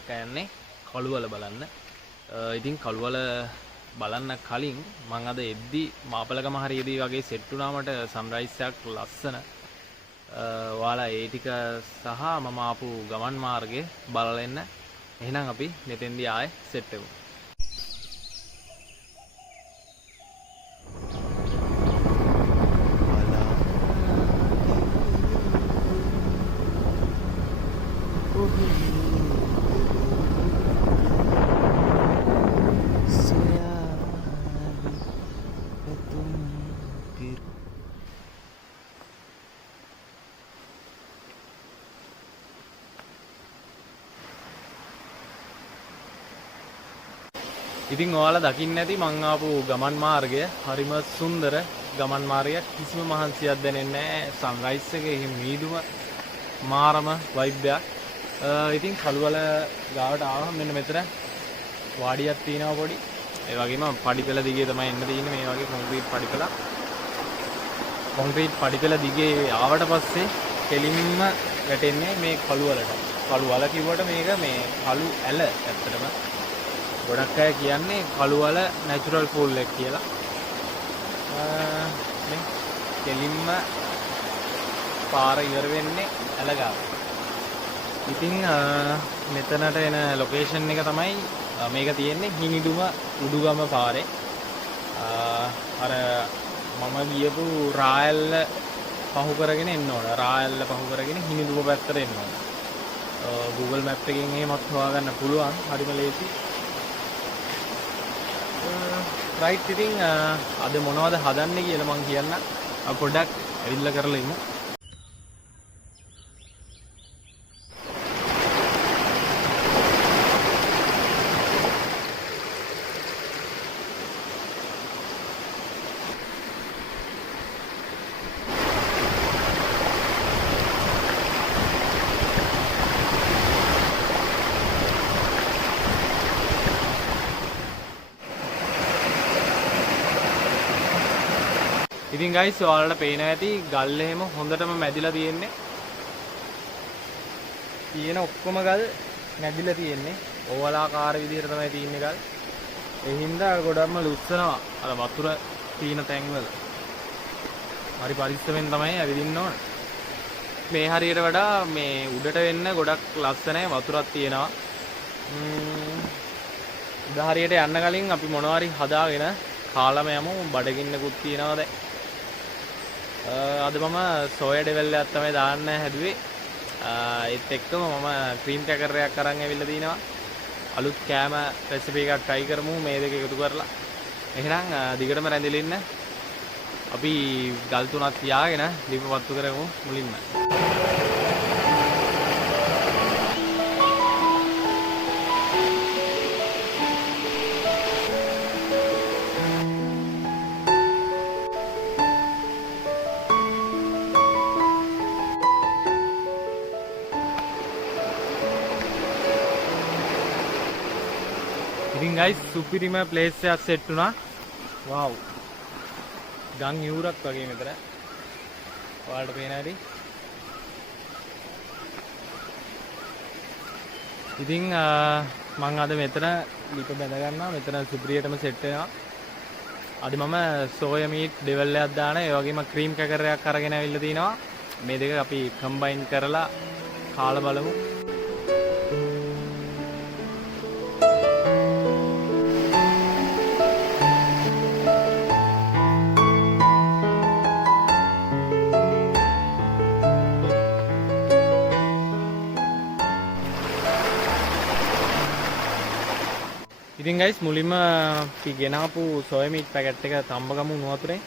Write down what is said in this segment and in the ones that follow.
එක්ක යන්නේ කළුවල බලන්න. ඉතින් කළුවල බලන්න කලින් මම අද එද්දි මාපලකම හරියදී වගේ සෙට් වුණා මට සන්රයිස් එකක් ලස්සන. ඔයාලා ඒ ටික සහ මම ආපු ගමන් මාර්ගය බලලා එන්න. එහෙනම් අපි මෙතෙන්දී ආයේ සෙට් වෙමු. ඉතින් ඔයාලා දකින්න ඇති මං ආපු ගමන් මාර්ගය හරිම සුන්දර ගමන් මාර්ගයක්. කිසිම මහන්සියක් දැනෙන්නේ නැහැ. සන්රයිස් එකේ එහෙම මීදුම මාරම වයිබ් එකක්. ඉතින් කළුවල ගාවට ආවම මෙන්න මෙතන වාඩියක් තියෙනවා පොඩි. ඒ වගේම පඩිපෙළ දිගේ තමයි එන්න තියෙන්නේ මේ වගේ කොන්ක්‍රීට් පඩිපෙළ. කොන්ක්‍රීට් පඩිපෙළ දිගේ ආවට පස්සේ කෙලින්ම වැටෙන්නේ මේ කළුවලට. කළුවල කිව්වට මේක මේ කළු ඇල ඇත්තටම. ගොඩක් අය කියන්නේ කළුවල නැචරල් පූල් එක කියලා. මේ කෙලින්ම පාර ඉවර වෙන්නේ ඇල ගාව. ඉතින් මෙතනට එන ලොකේෂන් එක තමයි මේක තියෙන්නේ හිනිදුම උඩුගම පාරේ. අර මම ගියපු රායල්ල පහු කරගෙන එන්න ඕන. රායල්ල පහු කරගෙන හිනිදුම පැත්තට එන්න ඕන. Google Map එකෙන් එහෙමත් හොයාගන්න පුළුවන්. හරිම ලේසි. රයිට් ඉතින් අද මොනවද හදන්නේ කියලා මම කියන්න. පොඩ්ඩක් ඇවිල්ලා කරලා ඉමු. ඉතින් ගයිස් ඔයාලට පේන ඇති ගල් එහෙම හොඳටම මැදිලා තියෙන්නේ. තියෙන ඔක්කොම ගල් මැදිලා තියෙන්නේ. ඕවලාකාර විදිහට තමයි තියෙන්නේ ගල්. ඒ හින්දා ගොඩක්ම ලුස්සනවා අර වතුර තියෙන තැන්වල. හරි පරිස්සමෙන් තමයි ඇවිදින්න ඕන. මේ හරියට වඩා මේ උඩට වෙන්න ගොඩක් ලස්සනයි වතුරක් තියෙනවා. උඩ හරියට යන්න කලින් අපි මොනවා හරි හදාගෙන කාලම යමු. බඩගින්නකුත් තියෙනවා දැන්. අද මම සෝයා ඩෙවල් එකක් තමයි දාන්න හැදුවේ. ඒත් එක්කම මම ක්‍රීම් ක්‍රැකර් එකක් අරන් ඇවිල්ලා තිනවා. අලුත් කෑම රෙසිපි එකක් try කරමු මේ දෙක එකතු කරලා. එහෙනම් දිගටම රැඳිලා ඉන්න. අපි ගල් තුනක් තියාගෙන දීපපත්තු කරමු මුලින්ම. ඉතින් ගයිස් සුපිරිම ප්ලේස් එකක් සෙට් වුණා. වව්. ගම් යූරක් වගේ මෙතන. ඔයාලට පේන හැටි. ඉතින් මම අද මෙතන ලිප බැඳ ගන්නවා. මෙතන සුපිරියටම සෙට් වෙනවා. අද මම සෝයා මීට් ඩෙවල් එකක් දාන ඒ වගේම ක්‍රීම් ක්‍රැකර් එකක් අරගෙන ඇවිල්ලා තිනවා. මේ දෙක අපි කම්බයින් කරලා කාලා බලමු. ඉතින් ගයිස් මුලින්ම අපි ගෙනාපු සෝයා මීට් පැකට් එක තම්බගමු උණු වතුරෙන්.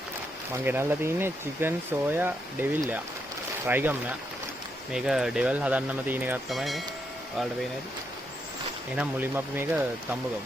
මම ගෙනල්ලා තින්නේ චිකන් සෝයා ඩෙවිල් එක. try ගමු. මේක ඩෙවල් හදන්නම තියෙන එකක් තමයි මේ. ඔයාලට පේන හැටි. එහෙනම් මුලින්ම අපි මේක තම්බගමු.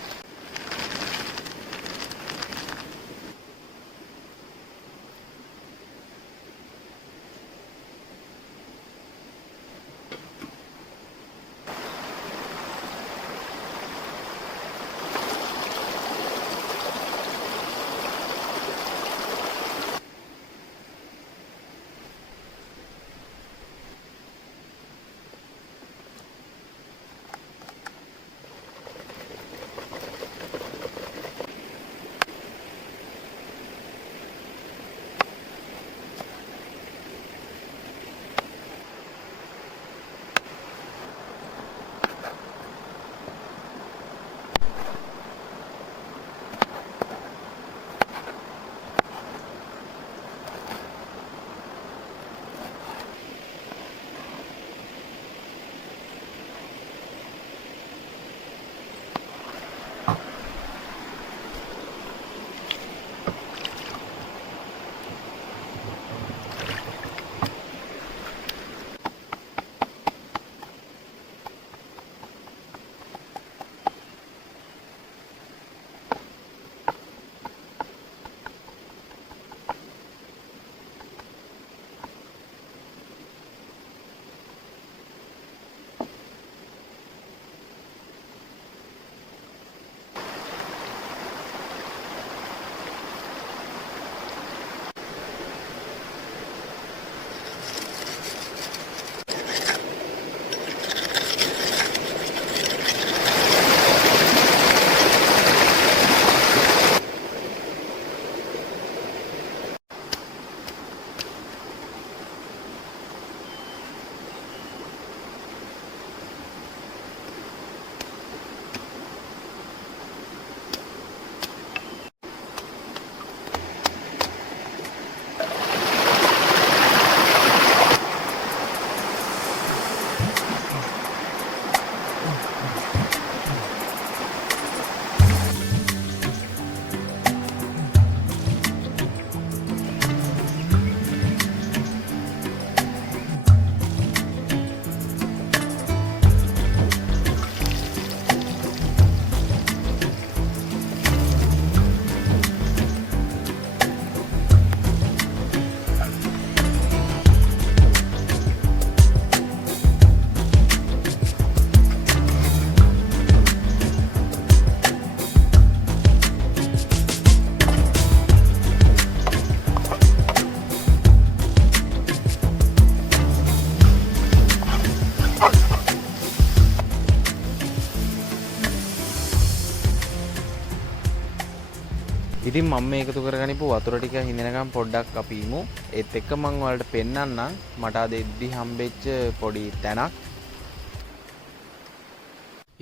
ඉතින් මම මේ එකතු කරගනිපු වතුර ටික හිඳිනකම් පොඩ්ඩක් අපි ඉමු. ඒත් එක්ක මම ඔයාලට පෙන්නන්නම් මට අද එද්දි හම්බෙච්ච පොඩි තැනක්.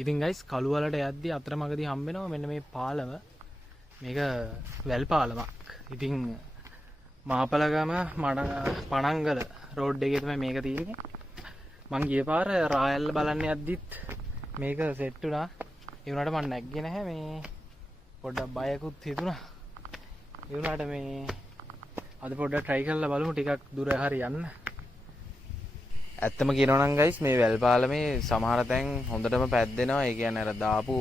ඉතින් ගයිස් කළු වලට යද්දි අතරමඟදී හම්බෙනවා මෙන්න මේ පාලම. මේක වැල් පාලමක්. ඉතින් මාපලගම පණංගල රෝඩ් එකේ තමයි මේක තියෙන්නේ. මං ගිය පාර රායල්ල බලන්න යද්දිත් මේක සෙට් වුණා. ඒ වුණාට මම නැග්ගේ නැහැ. මේ පොඩ්ඩක් බයකුත් හිතුණා. ඒ වුණාට මේ අද පොඩ්ඩක් try කරලා බලමු ටිකක් දුර හරි යන්න. ඇත්තම කියනවා නම් guys මේ වැල් පාලමේ සමහර තැන් හොඳටම පැද්දෙනවා. ඒ කියන්නේ අර දාපු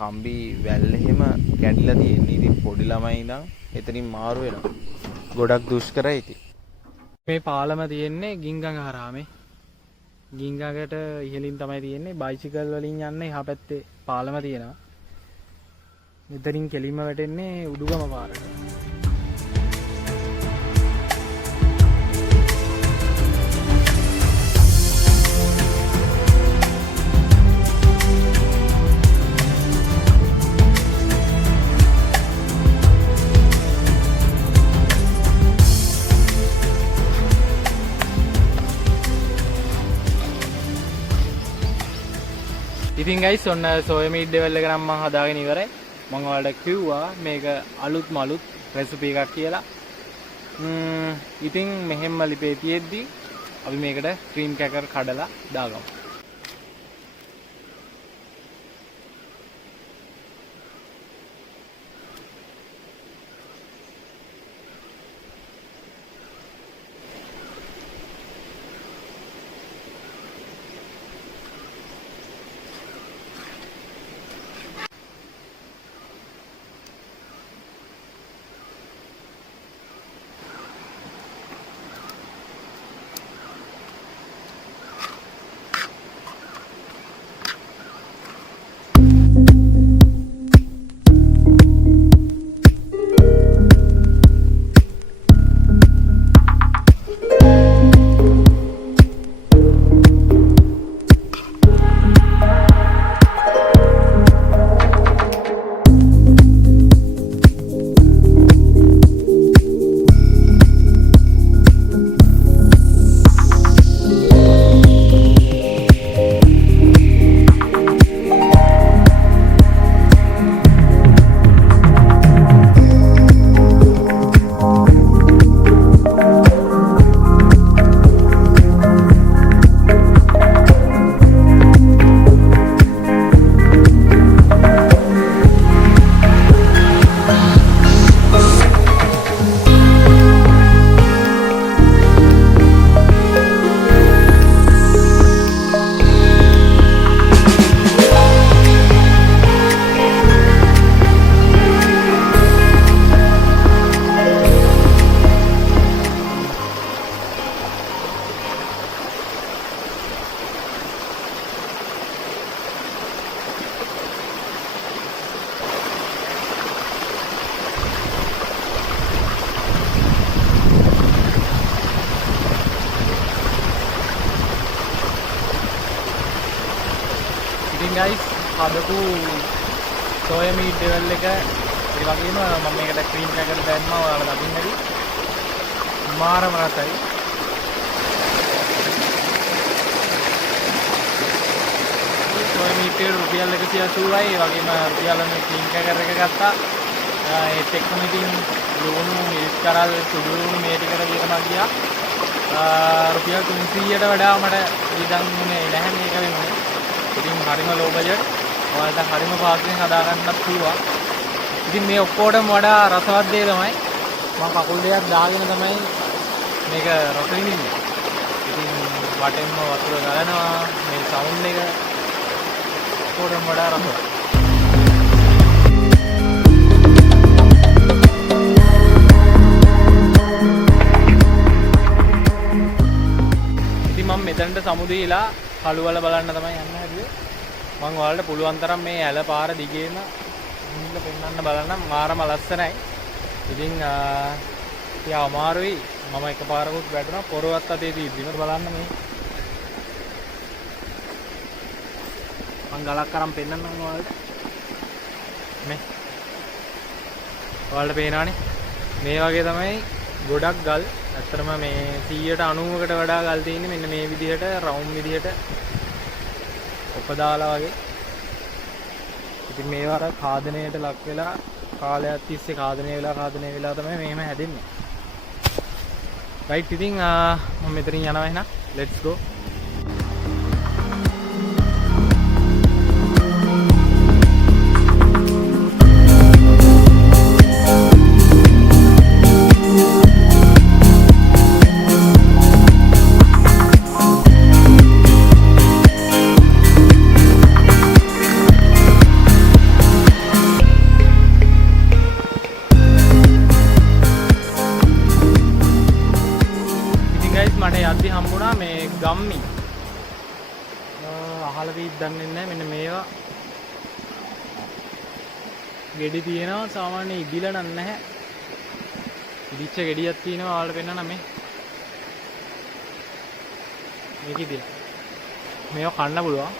කම්බි වැල් එහෙම කැඩිලා තියෙන්නේ. ඉතින් පොඩි ළමයි ඉඳන් එතනින් මාරු වෙනවා. ගොඩක් දුෂ්කරයි ඉතින්. මේ පාලම තියෙන්නේ ගිංගඟ හරහාමේ. ගිංගඟට ඉහළින් තමයි තියෙන්නේ. බයිසිකල් වලින් යන්න එහා පැත්තේ පාලම තියෙනවා. මෙතනින් කෙලින්ම වැටෙන්නේ උඩුගම පාරට. ඉතින් guys ඔන්න සෝයා මීට් ඩෙවල් එක නම් මම හදාගෙන ඉවරයි. මම ඔයාලට කිව්වා මේක අලුත්ම අලුත් රෙසිපි එකක් කියලා. ඉතින් මෙහෙම ලිපේ තියෙද්දි අපි මේකට ක්‍රීම් කැකර් කඩලා දාගමු. ඉතින් guys හදපු සෝයා මීට් ඩෙවල් එක ඒ වගේම මම මේකට ක්‍රීම් කැකර් දැම්මා. ඔයාලා දකින්න ඇති. මාරම රසයි. සෝයා මීට් එක රුපියල් 180යි. ඒ වගේම රුපියල් මේ ක්‍රීම් කැකර් එක ගත්තා. ඒත් එක්කම ඉතින් ලුණු මිල්ක් කරල් සුදු ලුණු මේ ටිකට විතරක් ගියා. රුපියල් 300ට වඩා මට ඉඳන් නැහැ මේක වෙනුනේ. ඉතින් හරිම ලෝ බජට්. ඔයාලට හරිම පාස්යෙන් හදා ගන්නත් පුළුවන්. ඉතින් මේ ඔක්කොටම වඩා රසවත් දේ තමයි මම කකුල් දෙකක් දාගෙන තමයි මේක රස විඳින්නේ. ඉතින් වටෙන්ම වතුර ගලනවා. මේ සවුන්ඩ් එක ඔක්කොටම වඩා රසවත්. ඉතින් මම මෙතනට සමුදීලා කළුවල බලන්න තමයි යන්න හැදුවේ. මම ඔයාලට පුළුවන් තරම් මේ ඇල පාර දිගේම ඉන්න පෙන්නන්න බලන්න. මාරම ලස්සනයි. ඉතින් යා අමාරුයි. මම එකපාරකුත් වැටුණා පොරවත් අතේ දීද්දිම බලන්න මේ. මම ගලක් අරන් පෙන්නන්නම් ඔයාලට. මේ ඔයාලට පේනවානේ මේ වගේ තමයි ගොඩක් ගල්. ඇත්තටම මේ 190කට වඩා ගල් තියෙන්නේ මෙන්න මේ විදිහට රවුම් විදිහට උපදාලා වගේ. ඉතින් මේවා අර කාදනයට ලක් වෙලා කාලයක් තිස්සේ කාදනය වෙලා තමයි මෙහෙම හැදෙන්නේ. රයිට් ඉතින් මම මෙතනින් යනවා එහෙනම්. let's go. මට යද්දි හම්බුණා මේ ගම්මි. අහල වීත් දන්නේ නැහැ. මෙන්න මේවා ගෙඩි තියෙනවා. සාමාන්‍ය ඉදිලා නම් නැහැ. ඉදිච්ච ගෙඩියක් තියෙනවා. ඔයාලට පෙන්නන්න මේ. මේක ඉදිලා. මේවා කන්න පුළුවන්.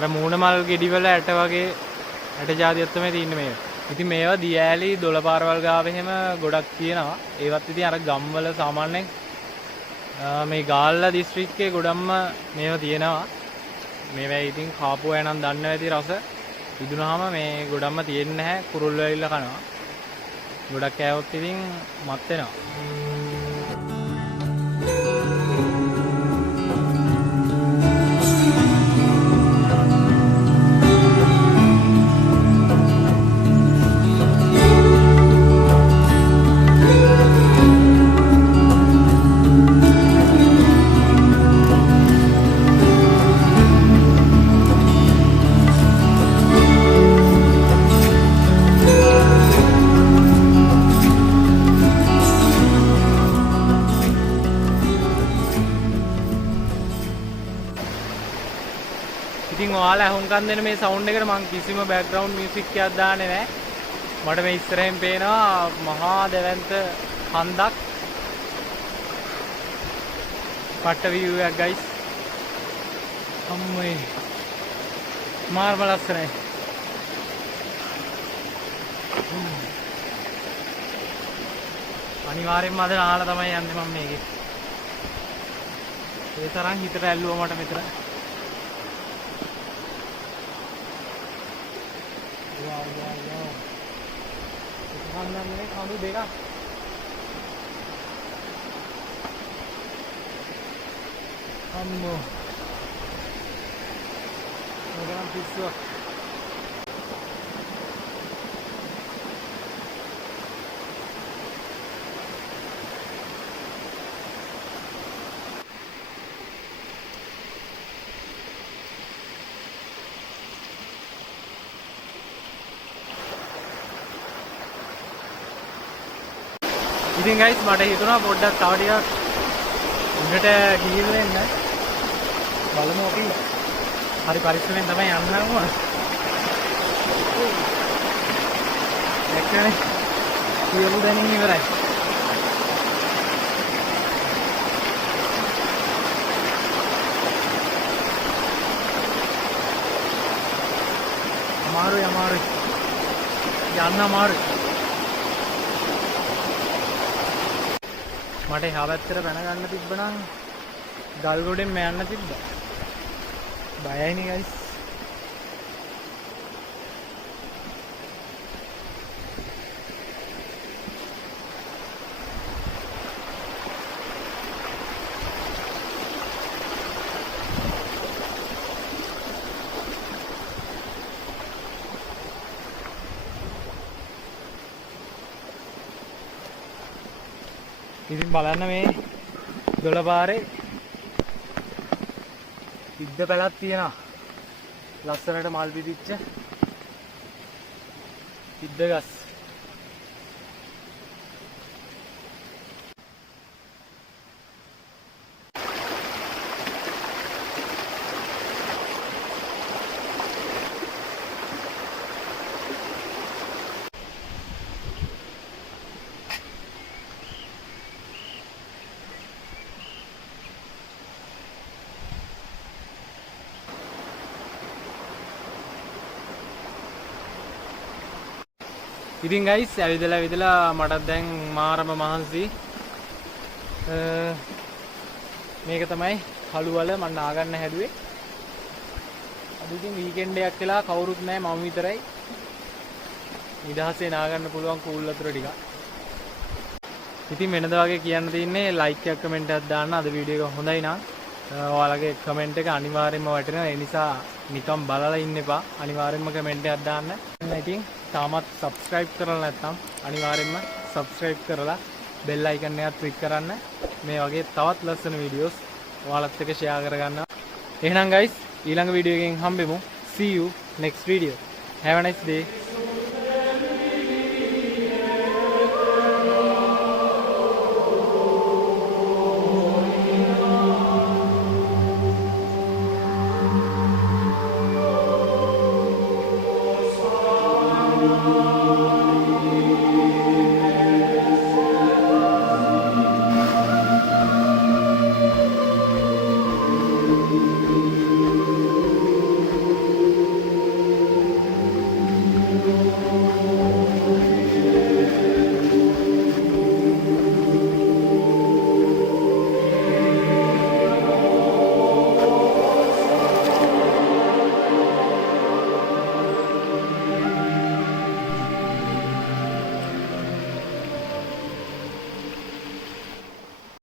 අර මූණ මල් ගෙඩි වල ඇට වගේ ඇට జాතියක් තමයි තියෙන්නේ මේක. ඉතින් මේවා දියඇලි 12 පාරවල් ගාව එහෙම ගොඩක් තියෙනවා. ඒවත් ඉතින් අර ගම්වල සාමාන්‍යයෙන් මේ ගාල්ලා දිස්ත්‍රික්කයේ ගොඩක්ම මේවා තියෙනවා. මේවා ඉතින් කාපු අය නම් දන්නවා ඇති රස. ඉදුණාම මේ ගොඩක්ම තියෙන්නේ නැහැ. කුරුල්ලෝ ඇවිල්ලා කනවා. ගොඩක් කෑවොත් ඉතින් මත් වෙනවා. ඉතින් ඔයාලා අහුම්කම් දෙන මේ සවුන්ඩ් එකට මම කිසිම බෑග්ග්‍රවුන්ඩ් මියුසික් එකක් දාන්නේ නැහැ. මට මේ ඉස්සරහින් පේනවා මහා දෙවන්ත හන්දක්. පට්ට view එකක් guys. අම්මේ. මාර්ම ලස්සනයි. අනිවාර්යෙන්ම අද නාලා තමයි යන්නේ මම මේකේ. ඒ තරම් හිතට ඇල්ලුවා මට මෙතන. Wow. Itu kamu beda. Kamu. Orang pisau. ඉතින් guys මට හිතුණා පොඩ්ඩක් තව ටිකක් උඩට ගිහින් එන්න. බලමු අපි. හරි පරිස්සමෙන් තමයි යන්න ඕන. එක්කනේ සියලු දැනින් ඉවරයි. අමාරුයි. යන්න අමාරුයි. මට එහා පැත්තට පැන ගන්න තිබ්බනම් ගල් ගොඩෙන් යන්න තිබ්බා. බයයිනේ guys. ඉතින් බලන්න මේ 12 පාරේ ඉද්ද පැලක් තියෙනවා. ලස්සනට මල් පිටිච්ච ඉද්ද ගස්. ඉතින් ගයිස් ඇවිදලා මටත් දැන් මාරම මහන්සි. මේක තමයි කළුවල මම නාගන්න හැදුවේ. අද ඉතින් වීකෙන්ඩ් එකක් කියලා කවුරුත් නැහැ මම විතරයි. නිදහසේ නාගන්න පුළුවන් කූල් වතුර ටික. ඉතින් වෙනදා වගේ කියන්න තියෙන්නේ ලයික් එකක් කමෙන්ට් එකක් දාන්න. අද වීඩියෝ එක හොඳයි නම් ඔයාලගේ කමෙන්ට් එක අනිවාර්යෙන්ම වටිනවා. ඒ නිසා නිකන් බලලා ඉන්න එපා. අනිවාර්යෙන්ම කමෙන්ට් එකක් දාන්න. ඉතින් තාමත් subscribe කරලා නැත්නම් අනිවාර්යෙන්ම subscribe කරලා bell icon එක click කරන්න. මේ වගේ තවත් ලස්සන වීඩියෝස් ඔයාලත් එක්ක share කරගන්න. එහෙනම් guys ඊළඟ වීඩියෝ එකෙන් හම්බෙමු. See you next video. Have a nice day.